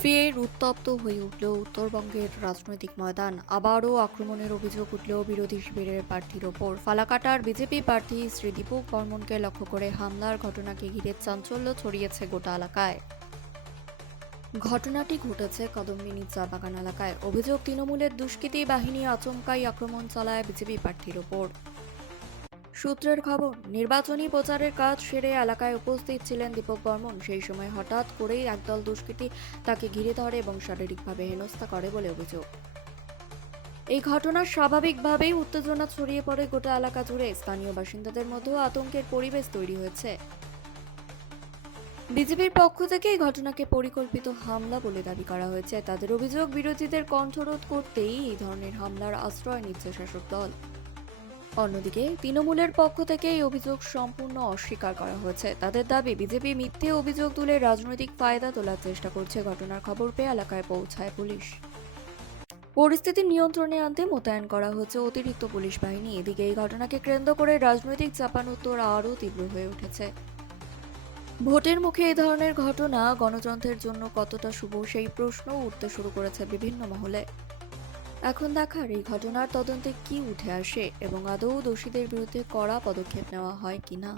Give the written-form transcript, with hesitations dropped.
ফের উত্তপ্ত হয়ে উঠল উত্তরবঙ্গের রাজনৈতিক ময়দান। আবারও আক্রমণের অভিযোগ উঠল বিরোধী শিবিরের প্রার্থীর ওপর। ফালাকাটার বিজেপি প্রার্থী শ্রী দীপক বর্মনকে লক্ষ্য করে হামলার ঘটনাকে ঘিরে চাঞ্চল্য ছড়িয়েছে গোটা এলাকায়। ঘটনাটি ঘটেছে কদমবিনী চা বাগান এলাকায়। অভিযোগ, তৃণমূলের দুষ্কৃতী বাহিনী আচমকাই আক্রমণ চালায় বিজেপি প্রার্থীর ওপর। সূত্রের খবর, নির্বাচনী প্রচারের কাজ সেরে এলাকায় উপস্থিত ছিলেন দীপক বর্মন। সেই সময় হঠাৎ করেই একদল দুষ্কৃতী তাকে ঘিরে ধরে এবং শারীরিকভাবে হেনস্থা করে বলে অভিযোগ। এই ঘটনার স্বাভাবিকভাবেই উত্তেজনা ছড়িয়ে পড়ে গোটা এলাকা জুড়ে। স্থানীয় বাসিন্দাদের মধ্যেও আতঙ্কের পরিবেশ তৈরি হয়েছে। বিজেপির পক্ষ থেকে এই ঘটনাকে পরিকল্পিত হামলা বলে দাবি করা হয়েছে। তাদের অভিযোগ, বিরোধীদের কণ্ঠরোধ করতেই এই ধরনের হামলার আশ্রয় নিচ্ছে শাসক দল। অন্যদিকে তৃণমূলের পক্ষ থেকে এই অভিযোগ সম্পূর্ণ অস্বীকার করা হয়েছে। তাদের দাবি, বিজেপি মিথ্যে অভিযোগ তুলে রাজনৈতিক ফায়দা তোলার চেষ্টা করছে। ঘটনার খবর পেয়ে এলাকায় পৌঁছায় পুলিশ। পরিস্থিতি নিয়ন্ত্রণে আনতে মোতায়েন করা হচ্ছে অতিরিক্ত পুলিশ বাহিনী। এদিকে এই ঘটনাকে কেন্দ্র করে রাজনৈতিক চাপানোত্তর আরও তীব্র হয়ে উঠেছে। ভোটের মুখে এই ধরনের ঘটনা গণতন্ত্রের জন্য কতটা শুভ, সেই প্রশ্ন উঠতে শুরু করেছে বিভিন্ন মহলে। এখন দেখার এই ঘটনার তদন্তে কি উঠে আসে এবং আদৌ দোষীদের বিরুদ্ধে কড়া পদক্ষেপ নেওয়া হয় কিনা।